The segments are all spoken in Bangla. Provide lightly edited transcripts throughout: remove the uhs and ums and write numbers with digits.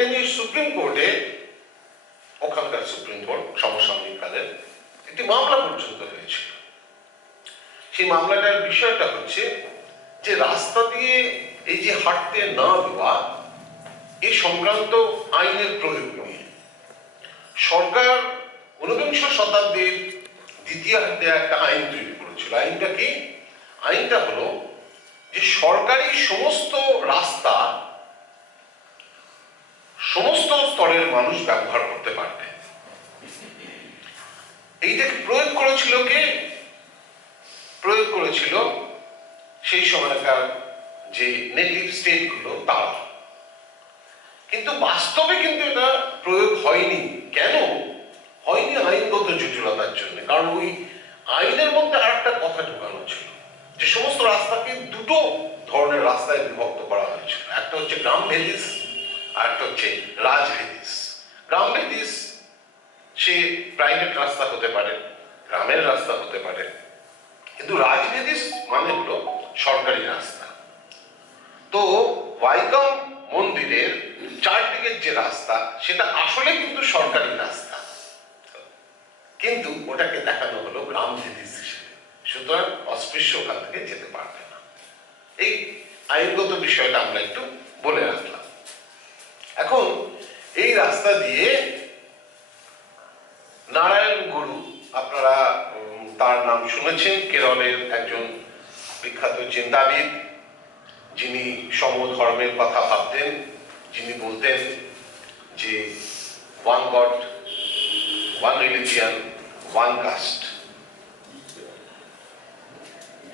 এটা নিয়ে সুপ্রিম কোর্টে, ওখানকার সুপ্রিম কোর্ট সমসাময়িক কালের একটি মামলা পর্যন্ত হয়েছিল। সেই মামলাটার বিষয়টা হচ্ছে যে রাস্তা দিয়ে এই যে হাঁটতে না দেওয়া, এই সংক্রান্ত আইনের প্রয়োগ নিয়ে সরকার 19 শতাব্দীর দ্বিতীয়ার্ধে একটা আইন তৈরি করেছিল। আইনটা কি? আইনটা হলো যে সরকারি সমস্ত রাস্তা সমস্ত স্তরের মানুষ ব্যবহার করতে পারবে। এইটাকে প্রয়োগ করেছিল কে? প্রয়োগ করেছিল সেই সময়কার যে নেটিভ স্টেট গুলো তারা। কিন্তু বাস্তবে কিন্তু এটা প্রয়োগ হয়নি। কেন হয়নি? আইনগত জটিলতার জন্য। কারণ ওই আইনের মধ্যে আর একটা কথা ঢুকানো ছিল যে সমস্ত রাস্তাকে দুটো ধরনের রাস্তায় বিভক্ত করা হয়েছিল। একটা হচ্ছে গ্রাম ভেদিস আর একটা হচ্ছে রাজভেদিস। গ্রাম ভেদিস সে প্রাইভেট রাস্তা হতে পারে, গ্রামের রাস্তা হতে পারে, কিন্তু রাজভেদিস মানে হলো সরকারি রাস্তা। তো ওয়াইকম মন্দিরের চারদিকের যে রাস্তা সেটা আসলে কিন্তু সরকারি রাস্তা, কিন্তু ওটাকে দেখানো হলো গ্রাম ভেদিস হিসেবে। সুতরাং অস্পৃশ্য ওখান থেকে যেতে পারবে না। এই আইনগত বিষয়টা আমরা একটু বলে রাখলাম। এখন এই রাস্তা দিয়ে নারায়ণ গুরু, আপনারা তার নাম শুনেছেন, কেরলের একজন বিখ্যাত চিন্তাবিদ, যিনি সমধর্মের কথা ভাবতেন, যিনি বলতেন যে one god, one religion, one caste.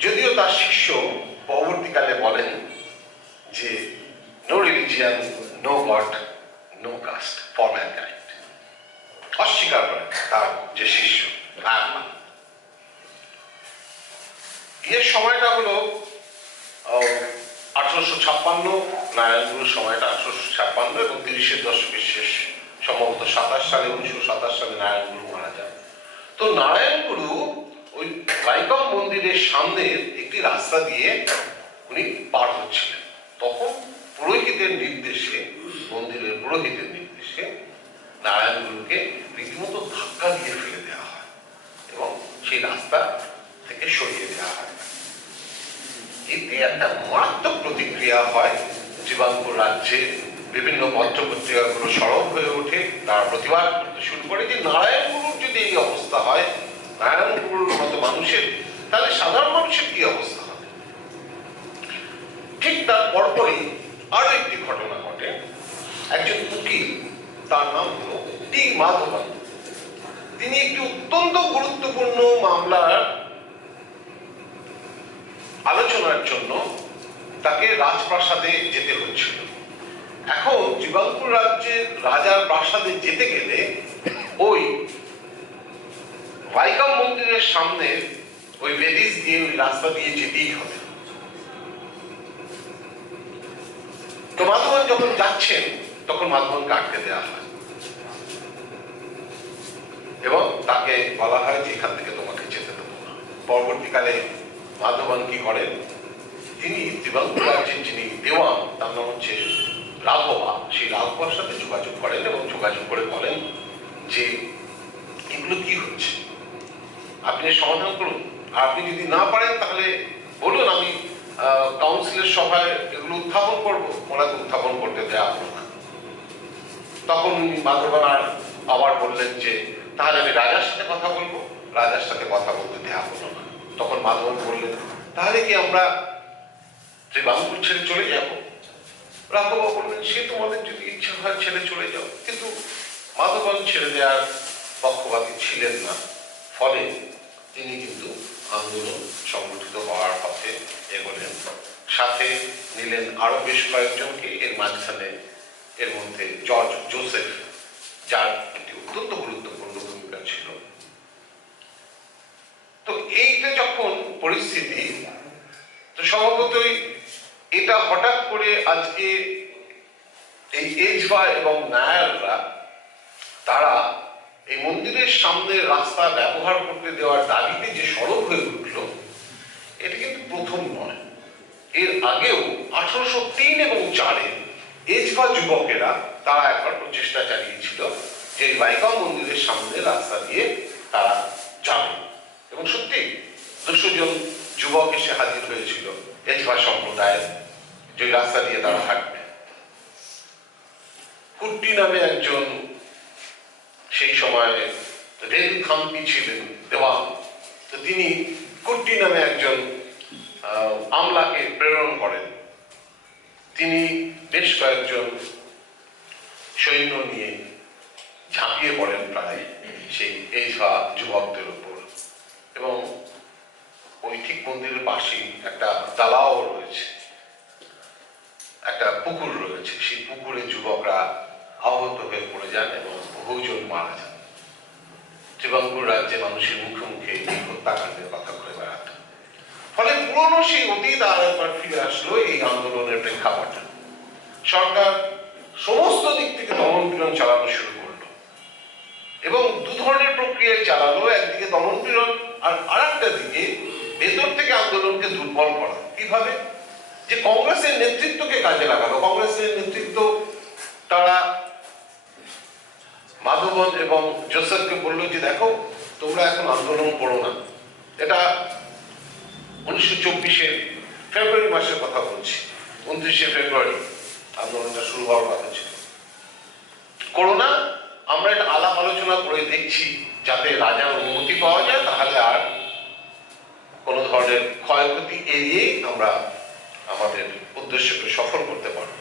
যদিও তার শিষ্য পরবর্তীকালে বলেন যে no religion, no god, no caste for mankind. অস্বীকার করেন তার যে শিষ্য। এর সময়টা হলো 1856, নারায়ণ গুরুর সময়টা 1856 এবং 30-এর দশকের শেষ, সম্ভবত 1927 সালে নারায়ণ গুরু মারা যান। তো নারায়ণ গুরু ওই ওয়াইকম মন্দিরের সামনের একটি রাস্তা দিয়ে উনি পার হচ্ছিলেন। তখন পুরোহিতের নির্দেশে, মন্দিরের পুরোহিতের নির্দেশে নারায়ণ গুরুকে রীতিমতো ধাক্কা দিয়ে ফেলে দেওয়া হয় এবং সেই রাস্তা থেকে সরিয়ে দেওয়া হয়। এতে একটা মারাত্মক প্রতিক্রিয়া হয়। জীবাঙ্কুর রাজ্যে বিভিন্ন পত্র পত্রিকাগুলো সরব হয়ে ওঠে, তারা প্রতিবাদ করতে শুরু করে যে নারায়ণ গুরুর যদি এই অবস্থা হয়, নারায়ণ গুরুর মতো মানুষের, তাহলে সাধারণ মানুষের কি অবস্থা হবে। ঠিক তার পরপরই আরো একটি ঘটনা ঘটে। একজন উকিল, তার নাম হলো টি মাধবন, তিনি একটি অত্যন্ত গুরুত্বপূর্ণ মামলার আলোচনার জন্য তাকে রাজপ্রাসাদে যেতে হচ্ছিল। এখন জীবাঙ্কুর রাজ্যের রাজার প্রাসাদে যেতে গেলে ওই ওয়াইকম মন্দিরের সামনে ওই ভেদিস দিয়ে, ওই রাস্তা দিয়ে যেতেই হবে। তো মাধবন যখন যাচ্ছেন তখন মাধবনকে আটকে দেওয়া হয় এবং তাকে বলা হয় যে এখান থেকে তোমাকে যেতে দেবো না। পরবর্তীকালে মাধবন কি করেন, তিনি জীবাঙ্কুর রাজ্যের যিনি দেওয়ান, তার নাম হচ্ছে রাঘবা, সেই রাঘবার সাথে যোগাযোগ করেন এবং যোগাযোগ করে বলেন যে এগুলো কি হচ্ছে, আপনি সমাধান করুন। আর আপনি যদি না পারেন তাহলে বলুন, আমি কাউন্সিলের সভায় এগুলো উত্থাপন করবো, ওনাকে উত্থাপন করতে দেওয়া হলো না। তখন মাধবন আবার বললেন যে তাহলে আমি রাজার সাথে কথা বলবো, রাজার সাথে কথা বলতে দেওয়া হলো না। তখন মাধবন বললেন তাহলে কি আমরা জীবাঙ্কুর ছেড়ে চলে যাব? রাঘবা বললেন সে তোমাদের যদি ইচ্ছা হয় ছেড়ে চলে যাও। কিন্তু মাধবন ছেড়ে দেওয়ার পক্ষপাতী ছিলেন না, ফলে তিনি কিন্তু আন্দোলন সংগঠিত হওয়ার পথে এগোলেন। সাথে নিলেন আরো বেশ কয়েকজনকে। এর মাঝখানে এর মধ্যে জর্জ জোসেফ, যার একটি অত্যন্ত গুরুত্বপূর্ণ ভূমিকা ছিল। তো এইটা যখন পরিস্থিতি, তো স্বভাবতই এটা হঠাৎ করে আজকে এই এজবা এবং নায়াররা তারা এই মন্দিরের সামনে রাস্তা ব্যবহার করতে দেওয়ার দাবিতে যে সরব হয়ে উঠল, এটা কিন্তু প্রথম নয়। এর আগেও 1803 এবং 4-এ এজবা যুবকেরা তারা একবার প্রচেষ্টা চালিয়েছিল যে বাইগাঁও মন্দিরের সামনে রাস্তা দিয়ে তারা যাবে, এবং সত্যি 200 জন যুবক এসে হাজির হয়েছিল এজভা সম্প্রদায়ের, যে রাস্তা দিয়ে তারা হাঁটবে। কুট্টি নামে একজন সেই সময় রেল খাম্পি ছিলেন দেওয়ান, তো তিনি কুট্টি নামে একজন আমলাকে প্রেরণ করেন। তিনি বেশ কয়েকজন সৈন্য নিয়ে ঝাঁপিয়ে পড়েন প্রায় সেই এজভা যুবকদের উপর, এবং ওই ঠিক মন্দিরের পাশেই একটা তালাও রয়েছে, একটা পুকুর রয়েছে, সেই পুকুরে যুবকরা আহত হয়ে পড়ে যান এবং বহুজন মারা যান। ত্রিবাঙ্কুর রাজ্যে মানুষের মুখে মুখে এই হত্যাকাণ্ডের কথা ঘুরে বেড়াত। ফলে পুরনো সেই অতীত আর একবার ফিরে আসলো এই আন্দোলনের প্রেক্ষাপটে। সরকার সমস্ত দিক থেকে দমন পীড়ন চালানো শুরু করলো, এবং দু ধরনের প্রক্রিয়ায় চালালো। একদিকে দমন পীড়ন, আর আরেকটা দিকে ভেতর থেকে আন্দোলনকে দুর্বল করা। কিভাবে? যে কংগ্রেসের নেতৃত্বকে কাজে লাগালো। কংগ্রেসের নেতৃত্ব তারা মাধবন এবং জোসেফকে বললো যে দেখো, তোমরা এখন আন্দোলন করো না। এটা 1924 ফেব্রুয়ারি মাসের কথা বলছি। 29 ফেব্রুয়ারি আন্দোলনটা শুরু হওয়ার কথা ছিল। করো না, আমরা এটা আলাপ আলোচনা করে দেখছি, যাতে রাজার অনুমতি পাওয়া যায়, তাহলে আর কোনো ধরনের ক্ষয়ক্ষতি এড়িয়েই আমরা আমাদের উদ্দেশ্যকে সফল করতে পারব।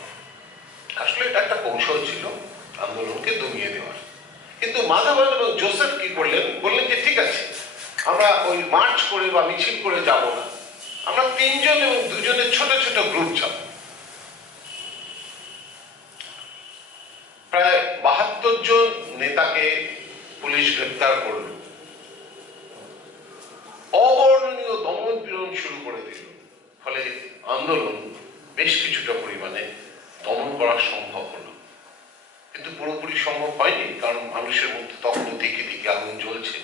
আসলে এটা একটা কৌশল ছিল আন্দোলনকে দমিয়ে দেওয়ার। কিন্তু মাধবন এবং জোসেফ কি করলেন? বললেন যে ঠিক আছে, আমরা ওই মার্চ করে বা মিছিল করে যাব না, আমরা 3 জন এবং 2 জনের ছোট ছোট গ্রুপ যাব। প্রায় 72 জন নেতাকে পুলিশ গ্রেপ্তার করল, অবর্ণনীয় দমন পীড়ন শুরু করে দিল। ফলে আন্দোলন বেশ কিছুটা পরিমাণে দমন করা সম্ভব হলো, কিন্তু পুরোপুরি সম্ভব হয়নি, কারণ মানুষের মধ্যে তখন দিকে দিকে আগুন জ্বলছে।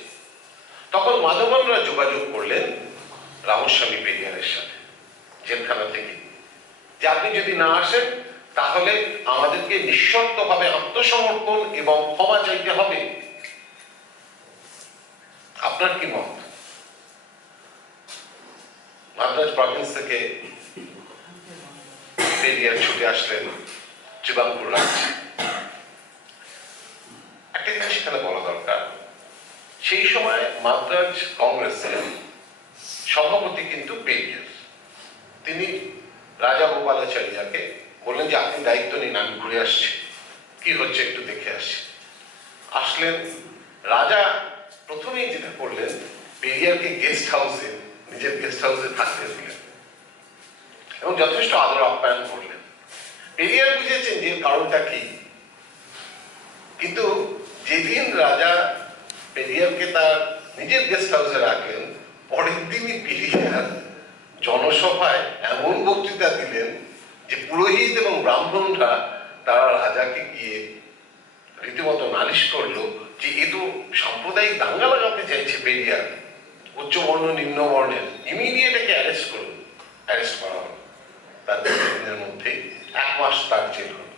তখন মাধবনরা যোগাযোগ করলেন রামস্বামী পেরিয়ারের সাথে জেলখানা থেকে, যে আপনি যদি না আসেন তাহলে আমাদেরকে নিঃশর্তভাবে আত্মসমর্পণ এবং ক্ষমা চাইতে হবে। আপনার কি মত? মাদ্রাজ প্রভিন্স থেকে পেরিয়ার ছুটে আসলেন ত্রিবাঙ্কুর রাজ্যে। একটা জিনিস এখানে বলা দরকার, সেই সময় মাদ্রাজ কংগ্রেসের সভাপতি কিন্তু পেরিয়ার। তিনি রাজা গোপালাচারিয়াকে বললেন যে আপনি দায়িত্ব নিন, আমি ঘুরে আসছি, কি হচ্ছে একটু দেখে আসছি। আসলেন রাজা, প্রথমেই যেটা করলেন, পেরিয়ারকে গেস্ট হাউসে, নিজের গেস্ট হাউসে থাকতে দিলেন এবং যথেষ্ট আদর আপ্যায়ন করলেন। পেরিয়ার বুঝেছেন যে কারণটা কি, কিন্তু যেদিন রাজা পেরিয়ারকে তার নিজের গেস্ট হাউসে রাখলেন, পরের দিনই পেরিয়ার জনসভায় এমন বক্তৃতা দিলেন যে পুরোহিত এবং ব্রাহ্মণরা তারা রাজাকে গিয়ে রীতিমতো নালিশ করলো যে এ তো সাম্প্রদায়িক দাঙ্গা লাগাতে চাইছে পেরিয়ার, উচ্চ বর্ণ নিম্ন বর্ণের, ইমিডিয়েট একে অ্যারেস্ট করুন। অ্যারেস্ট করা হলো, তার 2 দিনের মধ্যে 1 মাস তার জেল হলো।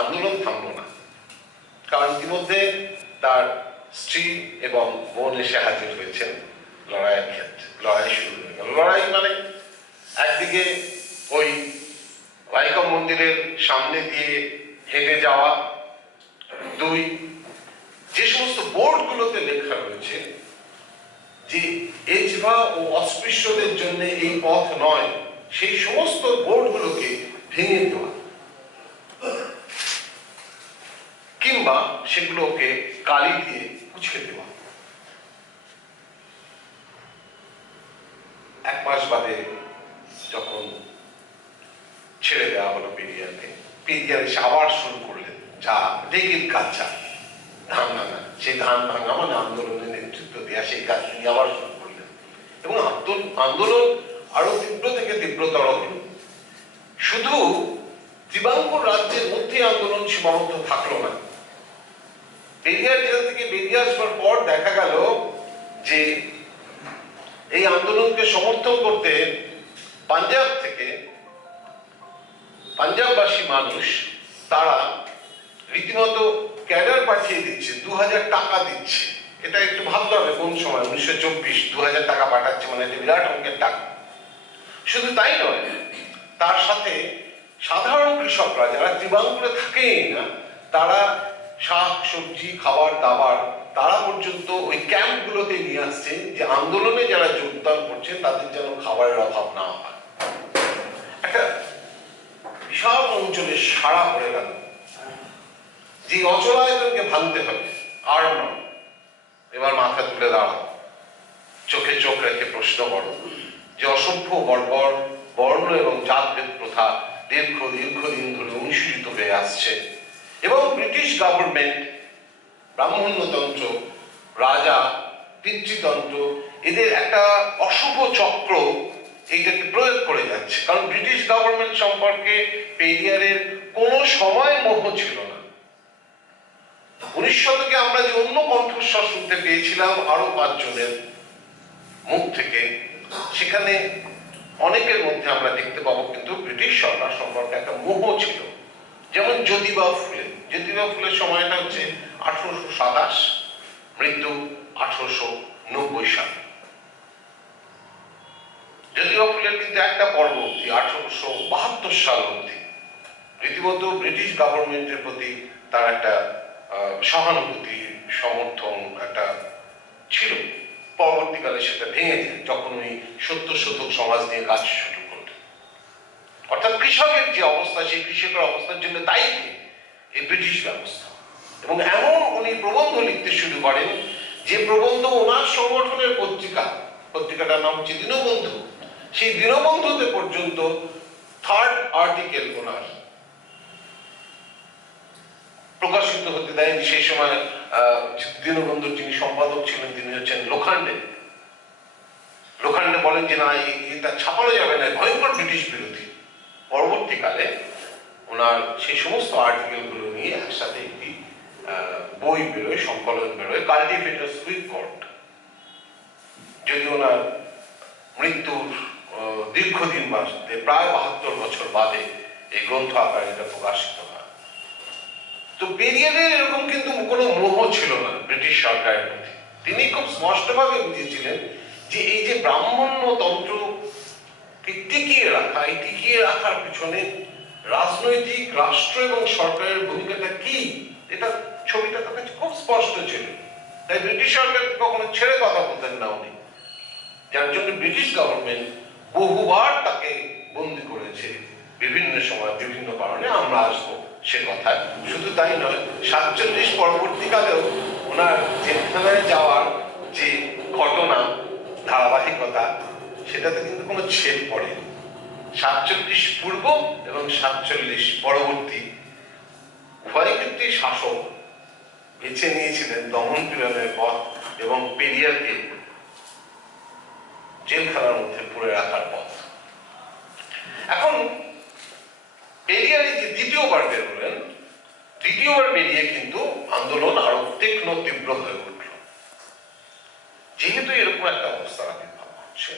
আন্দোলন থামলো না, কারণ ইতিমধ্যে তার স্ত্রী এবং বোন এসে হাজির হয়েছেন লড়াইয়ের ক্ষেত্রে। লড়াই শুরু হয়ে গেল। লড়াই মানে একদিকে ওই বাইগাঁও মন্দিরের সামনে দিয়ে হেঁটে যাওয়া, 2 যে সমস্ত বোর্ডগুলোতে লেখা রয়েছে যে এজভা ও অস্পৃশ্যদের জন্য এই পথ নয়, সেই সমস্ত বোর্ডগুলোকে ভেঙে দেওয়া কিংবা সেগুলোকে কালি দিয়ে মুছে দেওয়া। 1 মাস বাদে যখন ছেড়ে দেওয়া হলো পেরিয়ারকে, পেরিয়ার এসে আবার শুরু করলেন যা ডেকের কাজ, ধান ভাঙা। সেই ধান ভাঙা মানে আন্দোলনের নেতৃত্ব দেওয়া, সেই কাজ তিনি আবার শুরু করলেন এবং আন্দোলন আরো তীব্র থেকে তীব্রতর হল। শুধু ত্রিবাঙ্কুর রাজ্যের মধ্যে আন্দোলন সীমাবদ্ধ থাকলো না। পেরিয়ার জেলা থেকে বেরিয়ে আসবার পর দেখা গেল যে এই আন্দোলনকে সমর্থন করতে পাঞ্জাব থেকে পাঞ্জাববাসী মানুষ তারা রীতিমতো ক্যাডার পাঠিয়ে দিচ্ছে, 2000 টাকা দিচ্ছে। এটা একটু ভাবতে হবে কোন সময়, 1924, 2000 টাকা পাঠাচ্ছে মানে একটা বিরাট অঙ্কের টাকা। শুধু তাই নয়, তার সাথে সাধারণ কৃষকরা যারা ত্রিবাঙ্কুরে থাকেই না, তারা শাক সবজি খাবার দাবার তারা পর্যন্ত ওই ক্যাম্পগুলোতে নিয়ে আসছেন, যে আন্দোলনে যারা যোগদান করছেন তাদের যেন খাবারের অভাব না হয়। একটা বিশাল অঞ্চলে সাড়া পড়ে গেল, যে অচলায়তনকে ভাঙতে হবে। আর নয়, এবার মাথা তুলে দাঁড়াও, চোখে চোখ রেখে প্রশ্ন করো যে অসভ্য বর্বর বর্ণ এবং জাতভেদ প্রথা দীর্ঘদিন ধরে অনুশীলিত হয়ে আসছে, এবং ব্রিটিশ গভর্নমেন্ট ব্রাহ্মণ্যতন্ত্র, রাজা পিতৃতন্ত্র, এদের একটা অশুভ চক্র এইটাকে প্রয়োগ করে যাচ্ছে। কারণ ব্রিটিশ গভর্নমেন্ট সম্পর্কে পেরিয়ারের কোনো সময় মোহ ছিল না। 19 শতকে আমরা যে অন্য কণ্ঠস্বর শুনতে পেয়েছিলাম আরো 5 জনের মুখ থেকে, সেখানে অনেকের মধ্যে আমরা দেখতে পাবো কিন্তু ব্রিটিশ সরকার সম্পর্কে একটা মোহ ছিল। যেমন জ্যোতিবা ফুলের সময়টা হচ্ছে 1827, মৃত্যু 1890 সাল। জ্যোতিবা ফুলের কিন্তু একটা পর্ব অব্দি 1872 সাল অব্দি রীতিমতো ব্রিটিশ গভর্নমেন্টের প্রতি তার একটা সহানুভূতি সমর্থন একটা ছিল। পরবর্তীকালে সেটা ভেঙে যায় যখন উনি সত্যশোধক সমাজ নিয়ে কাজ শুরু করলেন। অর্থাৎ কৃষকের যে অবস্থা, সেই কৃষকের অবস্থার জন্য দায়ী এই ব্রিটিশ ব্যবস্থা। এবং এমন উনি প্রবন্ধ লিখতে শুরু করেন, যে প্রবন্ধ ওনার সংগঠনের পত্রিকাটার নাম হচ্ছে দীনবন্ধু, সেই দীনবন্ধুতে পর্যন্ত 3rd আর্টিকেল ওনার প্রকাশিত হতে দেয়। সেই সময় দীনবন্ধুর যিনি সম্পাদক ছিলেন তিনি হচ্ছেন লোখান্ডে বলেন যে না, এটা ছাপানো যাবে না, ভয়ঙ্কর ব্রিটিশ বিরোধী। পরবর্তীকালে ওনার সেই সমস্ত আর্টিকেল গুলো নিয়ে একসাথে একটি বই বেরোয়, সংকলন বেরোয়, কাল্টিভেটরস হুইপ কোর্ট। যদি ওনার মৃত্যুর দীর্ঘদিন বাদে, প্রায় 72 বছর বাদে এই গ্রন্থ আকারে এটা প্রকাশিত হয়। তো পেরিয়ারের এরকম কিন্তু কোনো মোহ ছিল না ব্রিটিশ সরকারের প্রতি। তিনি খুব স্পষ্টভাবে বুঝিয়েছিলেন যে এই যে ব্রাহ্মণ্যতন্ত্র টিকিয়ে রাখা, এই টিকিয়ে রাখার পিছনে রাজনৈতিক রাষ্ট্র এবং সরকারের ভূমিকাটা কি, এটা ছবিটা তার কাছে খুব স্পষ্ট ছিল। তাই ব্রিটিশ সরকারকে কখনো ছেড়ে কথা বলতেন না উনি, যার জন্য ব্রিটিশ গভর্নমেন্ট বহুবার তাকে বন্দী করেছে বিভিন্ন সময় বিভিন্ন কারণে। আমরা আসবো সে কথায়। শুধু তাই নয়, 47 পরবর্তীকালেও ওনার জেলখানায় যাওয়ার যে ঘটনা ধারাবাহিকতা, সেটাতে কিন্তু কোনো ছেদ পড়েনি। 47 পূর্ব এবং 47 পরবর্তী উভয় ক্ষেত্রেই শাসক বেছে নিয়েছিলেন দমন পীড়নের পথ এবং পেরিয়ারকে জেলখানার মধ্যে পুরে রাখার পথ। এখন পেরিয়ারে যে দ্বিতীয়বার বেরোলেন, দ্বিতীয়বার বেরিয়ে কিন্তু আন্দোলন আরো তীক্ষ্ণ তীব্র হয়ে উঠল। যেহেতু এরকম একটা অবস্থার আবির্ভাব হচ্ছে,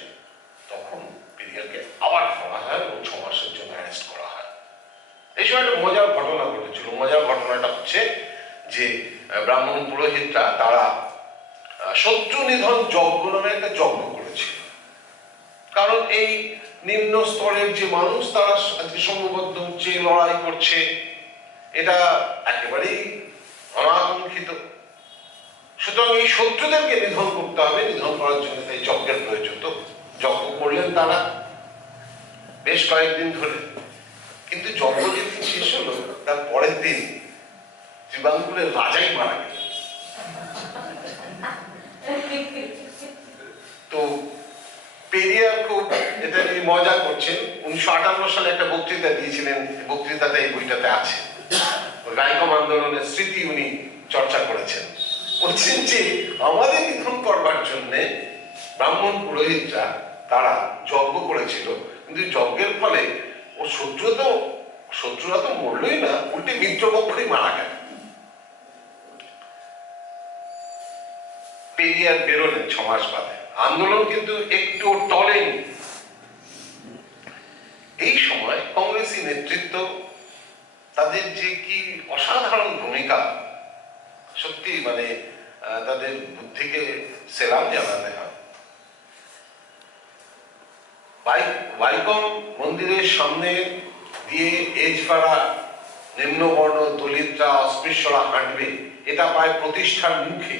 তখন পেরিয়ারকে আবার ধরা হয় এবং 6 মাসের জন্য অ্যারেস্ট করা হয়। এই সময় একটা মজার ঘটনা ঘটেছিল। মজার ঘটনাটা হচ্ছে যে ব্রাহ্মণ পুরোহিতরা তারা শত্রু নিধন যজ্ঞ নামে একটা যজ্ঞ করেছিল। কারণ এই নিম্ন স্তরের যে মানুষ তারা আজকে সংঘবদ্ধ হচ্ছে, লড়াই করছে, এটা একেবারেই অনাকাঙ্ক্ষিত। সুতরাং এই শত্রুদেরকে নিধন করতে হবে, নিধন করার জন্য তাই যজ্ঞের প্রয়োজন। তো যজ্ঞ করলেন তারা বেশ কয়েকদিন ধরে, কিন্তু যজ্ঞ যেদিন শেষ হলো তার পরের দিন ত্রিবাঙ্কুরের রাজাই মারা গেল। তো পেরিয়ার খুব এটা নিয়ে মজা করছেন। 1958 সালে একটা বক্তৃতা দিয়েছিলেন, বক্তৃতাতে এই বইটাতে আছে। গাইকম আন্দোলনের স্মৃতি উনি চর্চা করেছেন। বলছেন যে আমাদের নিধন করবার জন্য ব্রাহ্মণ পুরোহিতরা তারা যজ্ঞ করেছিল, কিন্তু যজ্ঞের ফলে ও শত্রুরা তো মরলই না, উল্টে মিত্রপক্ষই মারা গেল। পেরিয়ার বেরোলেন 6 মাস বাদে। আন্দোলন কিন্তু একটু টলেনি। এই সময় কংগ্রেসি নেতৃত্ব তাদের তাদের যে কি অসাধারণ ভূমিকা, সত্যি মানে তাদের বুদ্ধিকে সেলাম জানাতে হয়। বাইকম মন্দিরের সামনে দিয়ে এজপাড়া নিম্নবর্ণ দলিতরা অস্পৃশ্যরা হাঁটবে, এটা প্রায় প্রতিষ্ঠার মুখে।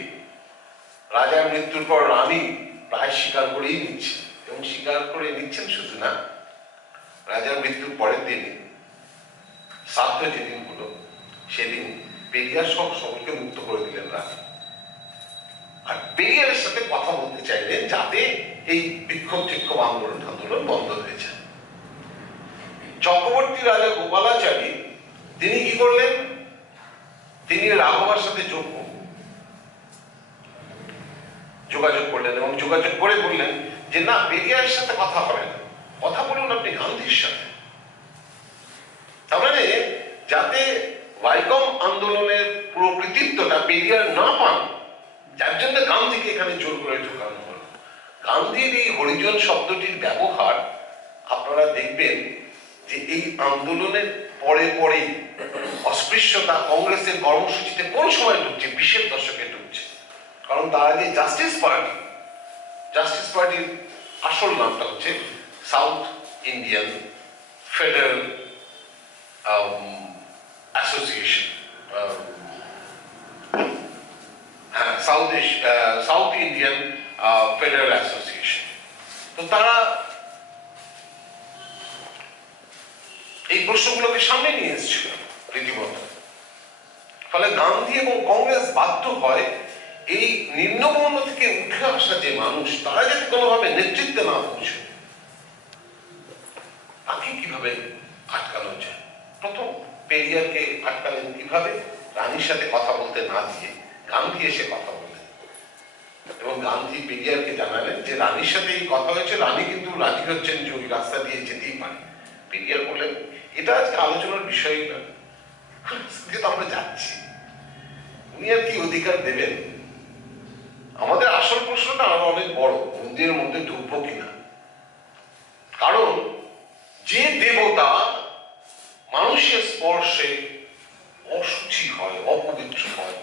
রাজার মৃত্যুর পর রানী প্রায় স্বীকার করেই নিচ্ছে, এবং স্বীকার করে নিচ্ছেন শুধু না, রাজার মৃত্যুর পরের দিন শ্রাদ্ধ যেদিন হলো সেদিন পেরিয়ার সব সকলকে মুক্ত করে দিলেন রানী। আর পেরিয়ারের সাথে কথা বলতে চাইলেন যাতে এই বিক্ষোভ টিক্ষোভ আন্দোলন বন্ধ হয়ে যায়। চক্রবর্তী রাজা গোপালাচারী তিনি কি করলেন, তিনি রাঘবার সাথে যোগাযোগ করলেন এবং যোগাযোগ করে বললেন যে না, পেরিয়ারের সাথে কথা হবে না, কথা বলুন আপনি গান্ধীর সাথে। তার মানে যাতে বাইকম আন্দোলনের পুরো কৃতিত্বটা পেরিয়ার না পান, যার জন্য গান্ধীকে এখানে জোর করে ঢোকানো হলো। গান্ধীর এই হরিজন শব্দটির ব্যবহার আপনারা দেখবেন যে এই আন্দোলনের পরে পরেই অস্পৃশ্যতা কংগ্রেসের কর্মসূচিতে কোন সময় ঢুকছে, 20-এর দশকে ঢুকছে। কারণ তার আগে জাস্টিস পার্টির আসল নামটা হচ্ছে south Indian federal association, south Indian federal association. তো তারা এই প্রশ্নগুলোকে সামনে নিয়ে এসেছিল রীতিমতো। ফলে গান্ধী এবং কংগ্রেস বাধ্য হয় এই নিম্নবর্ণ থেকে উঠে আসা যে মানুষ, তারা যাতে কোনোভাবে নেতৃত্বে না পৌঁছে, তাকে কিভাবে আটকানো যায়। প্রথম পেরিয়ারকে আটকালেন কিভাবে, রানীর সাথে কথা বলতে না দিয়ে গান্ধী এসে কথা বললেন, এবং গান্ধী পেরিয়ারকে জানালেন যে রানীর সাথে এই কথা হয়েছে, রানী কিন্তু রাজি হচ্ছেন যে ওই রাস্তা দিয়ে যেতেই পারে। পেরিয়ার বললেন এটা আজকে আলোচনার বিষয়ই না, যেহেতু আমরা যাচ্ছি, উনি আর কি অধিকার দেবেন। আমাদের আসল প্রশ্নটা আরো অনেক বড়, মন্দিরের মধ্যে ঢুকবো কিনা। কারণ যে দেবতা মানুষের স্পর্শে অশুচি হয়, অপবিত্র হয়,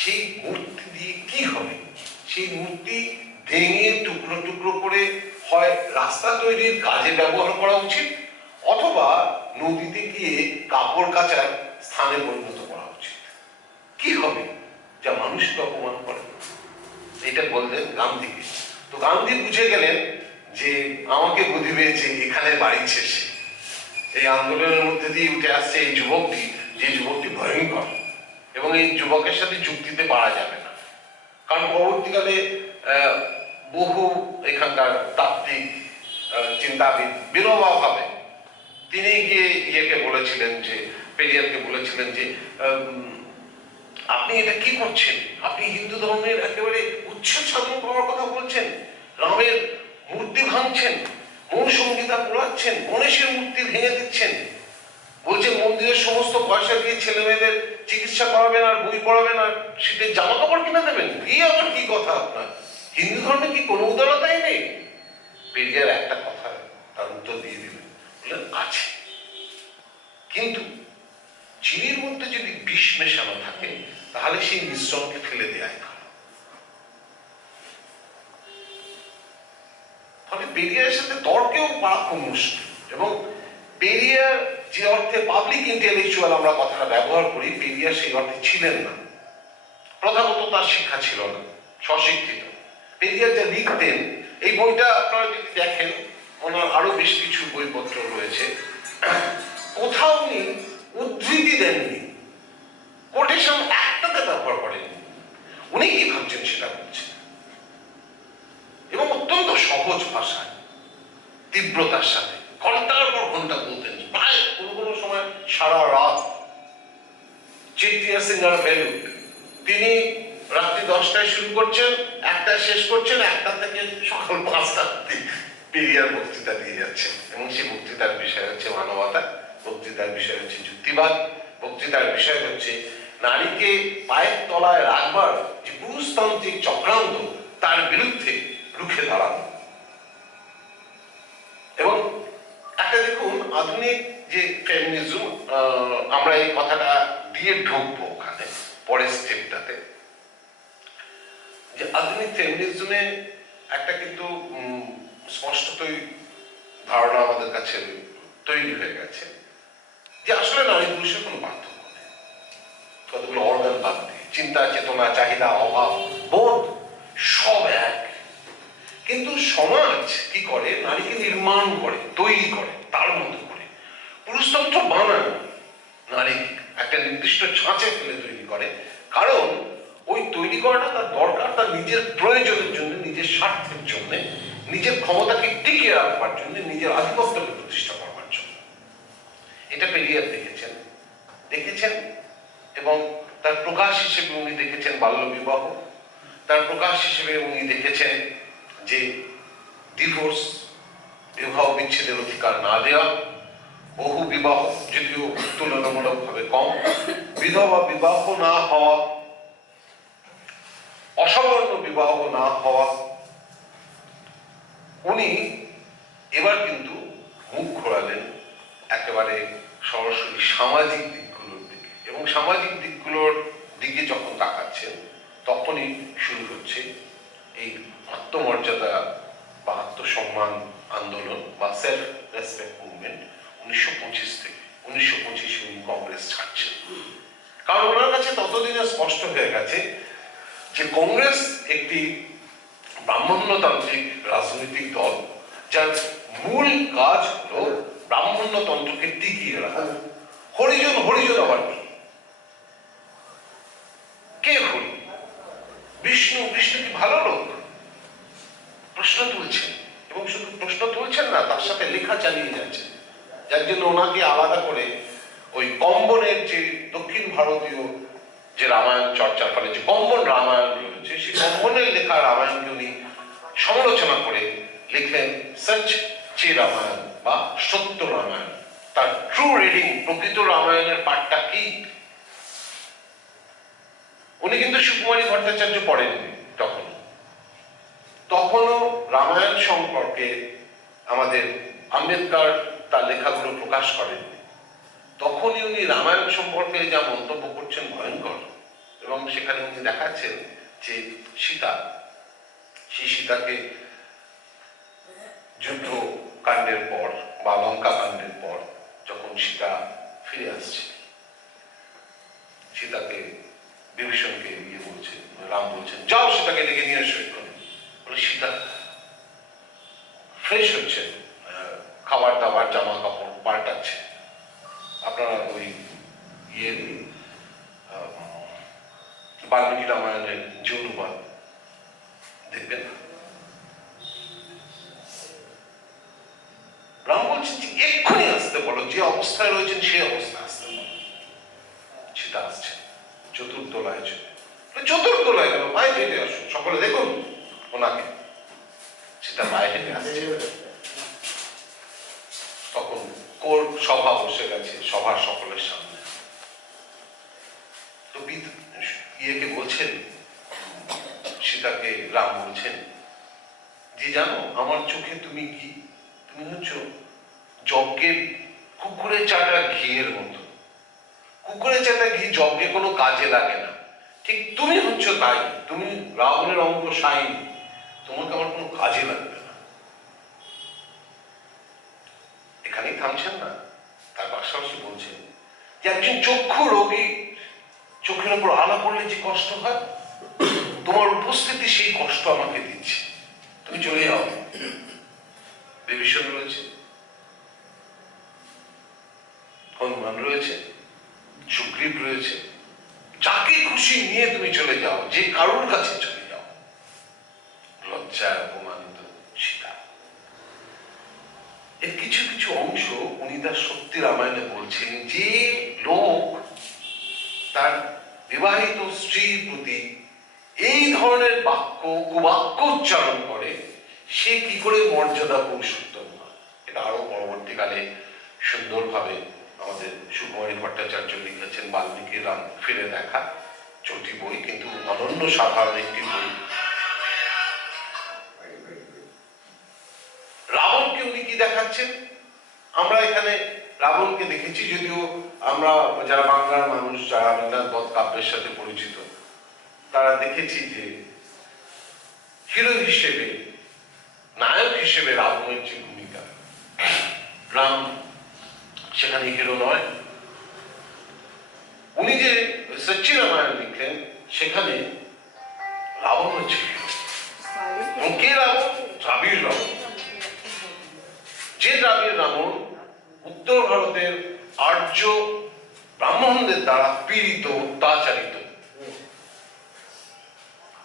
সেই মূর্তি দিয়ে কি হবে। সেই মূর্তি ভেঙে টুকরো টুকরো করে হয় রাস্তা তৈরির কাজে ব্যবহার করা উচিত, অথবা নদীতে গিয়ে কাপড় কাচার স্থানে পরিণত করা উচিত। কি হবে যা মানুষকে অপমান করে, এটা বললেন গান্ধীকে। তো গান্ধী বুঝে গেলেন যে আমাকে বুঝিবে যে এখানে বাড়ি শেষে। এই আন্দোলনের মধ্যে দিয়ে উঠে আসছে এই যুবকটি, যে যুবকটি ভয়ঙ্কর, এবং এই যুবকের সাথে যুক্তিতে পারা যাবে না। কারণ পরবর্তীকালে বহু এখানকার তাত্ত্বিক চিন্তাবিদ বিনোবা ভাবে তিনি গিয়ে ইয়েকে বলেছিলেন, যে পেরিয়ারকে বলেছিলেন যে আপনি এটা কি করছেন, আপনি হিন্দু ধর্মের একেবারে উচ্ছেদ সাধন করার কথা বলছেন, রামের মূর্তি ভাঙছেন, মন সংগীতা পোড়াচ্ছেন, গণেশের মূর্তি ভেঙে দিচ্ছেন, বলছেন মন্দিরের সমস্ত পয়সা দিয়ে ছেলে মেয়েদের চিকিৎসা করাবেন আর বই পড়াবেন আর শীতের জামা কাপড় কিনে দেবেন। এই আবার কি কথা আপনার, হিন্দু ধর্মে কি কোনো উদারতাই নেই? পেরিয়ার একটা কথা তার উত্তর দিয়ে দিলেন, বললেন আছে, কিন্তু চিনির মধ্যে যদি বিষ মেশানো থাকে তাহলে সেই মিশ্রণকে ফেলে দেয় ভালো। ফলে পেরিয়ারের সাথে তর্কেও পারা খুব মুশকিল। এবং পেরিয়ার যে অর্থে পাবলিক ইন্টেলেকচুয়াল আমরা কথাটা ব্যবহার করি, পেরিয়ার সেই অর্থে ছিলেন না। প্রথাগত তার শিক্ষা ছিল না, স্বশিক্ষিত। পেরিয়ার যা লিখতেন, এই বইটা আপনারা যদি দেখেন, ওনার আরো বেশ কিছু বইপত্র রয়েছে, কোথাও উনি উদ্ধৃতি দেননি, কোটেশন একটাতে ব্যবহার করেননি। উনি কি ভাবছেন সেটা বলছেন, এবং অত্যন্ত সহজ ভাষায়, তীব্রতার সাথে ঘন্টার পর ঘন্টা বলতেন, প্রায় কোনো কোনো সময় সারা রাত। চেটিয়া সিঙ্গার ভ্যালু, তিনি রাত্রি 10টায় শুরু করছেন, 1টায় শেষ করছেন, 1টা থেকে সকাল 5টা অবধি পেরিয়ার বক্তৃতা দিয়ে যাচ্ছেন। এবং সেই বক্তৃতার বিষয় হচ্ছে মানবতা, বক্তৃতার বিষয় হচ্ছে যুক্তিবাদ, বক্তৃতার বিষয় হচ্ছে নারীকে পায়ের তলায় রাখবার যে পুরুষতান্ত্রিক চক্রান্ত, তার বিরুদ্ধে রুখে দাঁড়ানো। এবং একটা দেখুন, আধুনিক যে ফেমিনিজম আমরা এই কথাটা দিয়ে ঢুকবো ওখানে পরের স্টেপটাতে, যে আধুনিক ফেমিনিজমে একটা কিন্তু স্পষ্টতই ধারণা আমাদের কাছে তৈরি হয়ে গেছে যে আসলে নারী পুরুষের কোনো পার্থক্য নেই, কতগুলো অর্গান বাদ দিয়ে চিন্তা চেতনা চাহিদা অভাব বোধ সব এক। কিন্তু সমাজ কি করে, নারীকে নির্মাণ করে, তৈরি করে তার মতো করে, পুরুষতন্ত্র বানায় নারী একটা নির্দিষ্ট ছাঁচে ফেলে তৈরি করে, কারণ ওই তৈরি করাটা তার দরকার তার নিজের প্রয়োজনের জন্য, নিজের স্বার্থের জন্য, নিজের ক্ষমতাকে টিকিয়ে রাখবার জন্য, নিজের আধিপত্যকে প্রতিষ্ঠা করবার জন্য। এটা পেরিয়ার দেখেছেন এবং তার প্রকাশ হিসেবে উনি দেখেছেন বাল্য বিবাহ, তার প্রকাশ হিসেবে উনি দেখেছেন যে ডিভোর্স, বিবাহ বিচ্ছেদের অধিকার না দেওয়া, বহু বিবাহ যদিও তুলনামূলকভাবে কম, বিধবা বিবাহ না হওয়া, অসবর্ণ বিবাহ না হওয়া। উনি এবার কিন্তু মুখ ঘোরালেন একেবারে সরাসরি সামাজিক দিকগুলোর দিকে, এবং সামাজিক দিকগুলোর দিকে যখন তাকাচ্ছেন তখনই শুরু হচ্ছে এই আত্মমর্যাদা বা আত্মসম্মান আন্দোলন বা সেলফ রেসপেক্ট মুভমেন্ট 1925 থেকে। 1925 উনি কংগ্রেস ছাড়ছেন, কারণ ওনার কাছে ততদিনে স্পষ্ট হয়ে গেছে যে কংগ্রেস একটি ব্রাহ্মণ্যতান্ত্রিক রাজনৈতিক দল, যার মূল কাজ হলো ব্রাহ্মণ্যতন্ত্রকে টিকিয়ে রাখা। হরিজন আবার কে হরি? বিষ্ণু কি ভালো লোক? প্রশ্ন তুলছেন, এবং শুধু প্রশ্ন তুলছেন না, তার সাথে লেখা চালিয়ে যাচ্ছেন, যার জন্য ওনাকে আলাদা করে ওই কম্বনের যে দক্ষিণ ভারতীয় যে রামায়ণ চর্চার ফলে যে কম্বন রামায়ণ রয়েছে, সেই কম্বনের লেখা রামায়ণকে উনি সমালোচনা করে লিখলেন সচ চে রামায়ণ বা সত্য রামায়ণ। তার ট্রু রিডিং, প্রকৃত রামায়ণের পাঠটা কি? উনি কিন্তু সুকুমারী ভট্টাচার্য পড়েননি তখনও রামায়ণ সম্পর্কে আমাদের আম্বেদকর তার লেখাগুলো প্রকাশ করেননি। তখনই উনি রামায়ণ সম্পর্কে যা মন্তব্য করছেন ভয়ঙ্কর, এবং সেখানে উনি দেখাচ্ছেন যে সেই সীতাকে যুদ্ধ কাণ্ডের পর বা লঙ্কা কাণ্ডের পর যখন সীতা ফিরে আসছে, সীতাকে বিভীষণকে বলছে, রাম বলছেন যাও সীতাকে ডেকে নিয়ে এসো এক্ষুনি। সীতা ফ্রেশ হচ্ছে, খাবার দাবার জামা কাপড় পাল্টাচ্ছে। আপনারা ওই বাল্মীকি রামায়ণের যে অনুবাদ দেখবেন, রাম বলছেন যে এক্ষুনি আসতে বলো, যে অবস্থায় রয়েছেন সেই অবস্থায় আসতে বলো। সীতা আসছে, চতুর্দোলায় গেল, পায়ে হেঁটে আসুন, সকলে দেখুন ওনাকে। সীতা পায়ে হেঁটে আসছে। তখন কোর্ট সভা বসে গেছে, সভার সকলের সামনে। তো বলছেন সীতাকে, রাম বলছেন যে জানো আমার চোখে তুমি কি? তুমি হচ্ছ যজ্ঞের কুকুরে চাটা ঘিয়ের মতো। কুকুরে চাটা ঘি যজ্ঞে কোনো কাজে লাগে না, ঠিক তুমি হচ্ছ তাই। তুমি রাবণের অঙ্গ সাইন, তোমাকে আমার কোনো কাজে লাগবে না। এখানেই থামছেন না, তার পাশাপাশি বলছেন যে একজন চক্ষু রোগী চোখের উপর আলো পড়লে যে কষ্ট হয়, তোমার উপস্থিতি সেই কষ্ট আমাকে দিচ্ছে, তুমি চলে যাও। বিভীষণ রয়েছে, হনুমান রয়েছে, সুগ্রীব রয়েছে, যাকে খুশি নিয়ে তুমি চলে যাও, যে কারোর কাছে চলে যাও। লজ্জায় অপমানিত সীতা। এর কিছু কিছু অংশ উনি তার সত্যি রামায়ণে বলছেন, যে লোক তার বিবাহিত স্ত্রীর প্রতি এই ধরনের কুবাক্য উচ্চারণ করে, সে কি করে মর্যাদা পুরুষোত্তম হয়। এটা আরো পরবর্তীকালে সুন্দরভাবে আমাদের সুকুমারী ভট্টাচার্য লিখেছেন বাল্মীকির রাম ফিরে দেখা, চটি বই, কিন্তু অনন্য সাধারণ একটি বই। রাবণকে উনি কি দেখাচ্ছেন? আমরা এখানে রাবণকে দেখেছি, যদিও আমরা যারা বাংলার মানুষ, যারা রবীন্দ্রনাথ বধ কাব্যের সাথে পরিচিত, তারা দেখেছি যে হিরো হিসেবে, নায়ক হিসেবে রাবণের যে ভূমিকা, রাম সেখানে হিরো নয়। উনি যে সচ্চি রামায়ণ লিখলেন সেখানে রাবণ হচ্ছে হিরো। এবং কে রাবণ? দ্রাবিড় রাবণ। যে দ্রাবিড় রাবণ উত্তর ভারতের আর্য ব্রাহ্মণদের দ্বারা পীড়িত, অত্যাচারিত।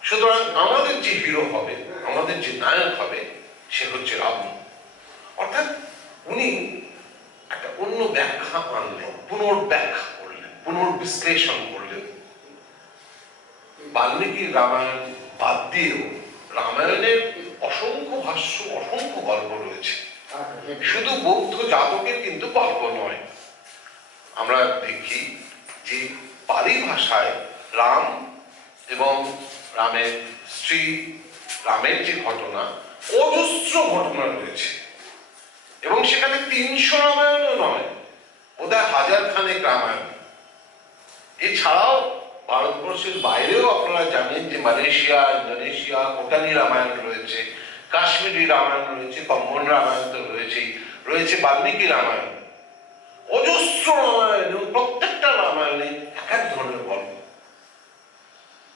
সুতরাং আমাদের যে হিরো হবে, আমাদের যে নায়ক হবে, সে হচ্ছে রাবণ। অর্থাৎ উনি একটা অন্য ব্যাখ্যা আনলেন, পুনর্ব্যাখ্যা করলেন, পুনর্বিশ্লেষণ করলেন। বাল্মীকির রামায়ণ বাদ দিয়েও রামায়ণের অসংখ্য ভাষ্য, অসংখ্য গল্প রয়েছে। শুধু বৌদ্ধ জাতকের কিন্তু গল্প নয়। আমরা দেখি যে পালি ভাষায় রাম এবং রামের স্ত্রী, রামের যে ঘটনা, অজস্র ঘটনা রয়েছে। এবং সেখানে 300 রামায়ণও নয়, বোধহয় 1000 খানেক রামায়ণ। এছাড়াও ভারতবর্ষের বাইরেও আপনারা জানেন যে মালয়েশিয়া, ইন্দোনেশিয়া কোটানি রামায়ণ রয়েছে, কাশ্মীরি রামায়ণ রয়েছে, কম্বন রামায়ণ তো রয়েছেই, রয়েছে বাল্মীকি রামায়ণ। অজস্র রামায়ণ, এবং প্রত্যেকটা রামায়ণে এক এক ধরনের গল্প।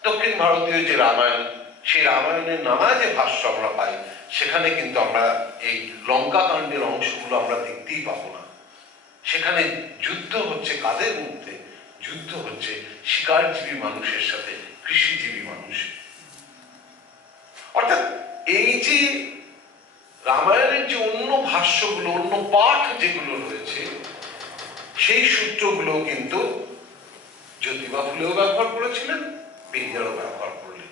দক্ষিণ ভারতীয় যে রামায়ণ, সেই রামায়ণের নানা যে ভাষ্য আমরা পাই, সেখানে কিন্তু আমরা এই লঙ্কা কাণ্ডের অংশগুলো আমরা দেখতেই পাবো না। সেখানে যুদ্ধ হচ্ছে কাদের মধ্যে? যুদ্ধ হচ্ছে শিকারজীবী মানুষের সাথে কৃষিজীবী মানুষ। অর্থাৎ এই যে রামায়ণের যে অন্য ভাষ্যগুলো, অন্য পাঠ যেগুলো রয়েছে, সেই সূত্রগুলো কিন্তু জ্যোতিবা ফুলেও ব্যবহার করেছিলেন, পেরিয়ারও ব্যবহার করলেন।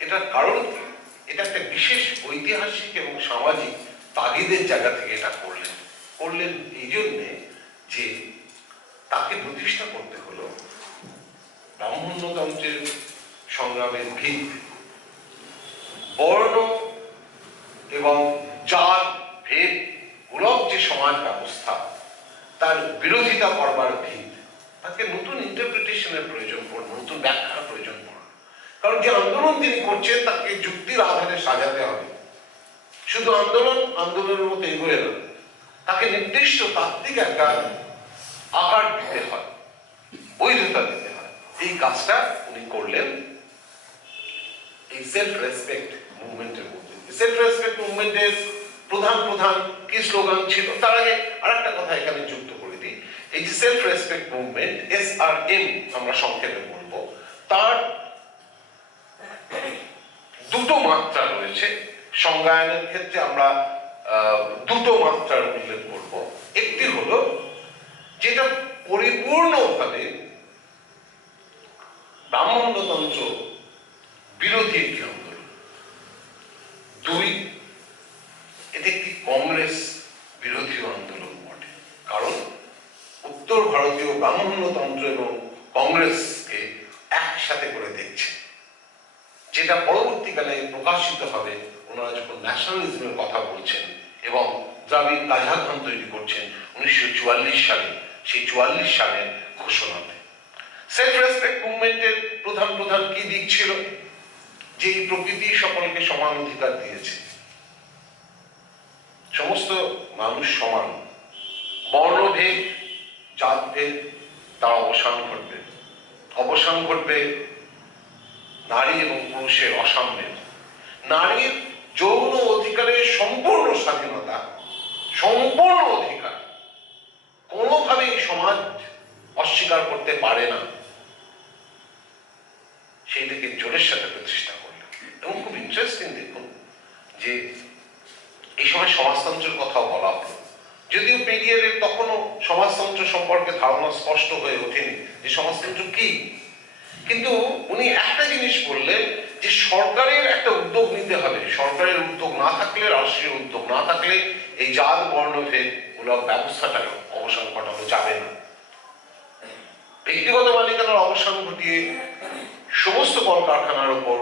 এটার কারণ কি? এটা একটা বিশেষ ঐতিহাসিক এবং সামাজিক তাগিদের জায়গা থেকে এটা করলেন। করলেন এই জন্যে যে তাকে প্রতিষ্ঠা করতে হলো ব্রাহ্মণ্যতন্ত্রের সংগ্রামের ভিত, বর্ণ এবং জাত ভেদ মূলক যে সমাজ ব্যবস্থা, তার বিরোধিতা করবার ভিত। তাকে নতুন ইন্টারপ্রিটেশনের প্রয়োজন পড়ল, নতুন ব্যাখ্যার প্রয়োজন পড়ল। কারণ যে আন্দোলন তিনি করছেন তাকে যুক্তির আধারে সাজাতে হবে। শুধু আন্দোলনের মতো এগোয় না, তাকে নির্দিষ্ট তাত্ত্বিক একটা আকার দিতে হয়, বৈধতা দিতে হয়। এই কাজটা উনি করলেন এই সেলফ রেসপেক্ট মুভমেন্টের মধ্যে। সেলফ রেসপেক্ট মুভমেন্টের প্রধান কি স্লোগান ছিল? তার আগে আরেকটা কথা এখানে যুক্ত করে দিই। এই যে সেলফ রেসপেক্ট মুভমেন্ট, SRM আমরা সংক্ষেপে বলবো, তার দুটো মাত্রা রয়েছে। সংজ্ঞায়নের ক্ষেত্রে আমরা দুটো মাত্রার উল্লেখ করব। একটি হলো যেটা পরিপূর্ণভাবে ব্রাহ্মণ্যতন্ত্র বিরোধী একটি আন্দোলন। দুই, এটি একটি কংগ্রেস বিরোধী আন্দোলন বটে। কারণ উত্তর ভারতীয় ব্রাহ্মণ্যতন্ত্র এবং কংগ্রেসকে একসাথে করে দেখছে, যেটা পরবর্তীকালে প্রকাশিত হবে ওনারা যখন ন্যাশনালিজমের কথা বলছেন এবং দ্রাবিড় কাঝাখান তৈরি করছেন 1944 সালে। সেই 44 সালের ঘোষণাতে সেলফ রেসপেক্ট মুভমেন্টের প্রধান কি দিক ছিল? যে প্রকৃতি সকলকে সমান অধিকার দিয়েছে, সমস্ত মানুষ সমান, বর্ণভেদ, জাতভেদ তার অবসান ঘটবে নারী এবং পুরুষের অসাম্যের। নারীর যৌন অধিকারের সম্পূর্ণ স্বাধীনতা, সম্পূর্ণ অধিকার কোনোভাবেই সমাজ অস্বীকার করতে পারে না, সেইটাকে জোরের সাথে প্রতিষ্ঠা করলেন। এবং খুব ইন্টারেস্টিং দেখুন যে এই সময় সমাজতন্ত্রের কথাও বলা হলো, যদিও পেরিয়ারের তখনও সমাজতন্ত্র সম্পর্কে ধারণা স্পষ্ট হয়ে ওঠেনি যে সমাজতন্ত্র কি। কিন্তু উনি একটা জিনিস বললেন যে সরকারের একটা উদ্যোগ নিতে হবে। সরকারের উদ্যোগ না থাকলে, রাষ্ট্রীয় উদ্যোগ না থাকলে এই জাত বর্ণভেদ মূলক ব্যবস্থাটার অবসান ঘটানো যাবে না। ব্যক্তিগত মালিকানার অবসান ঘটিয়ে সমস্ত কলকারখানার উপর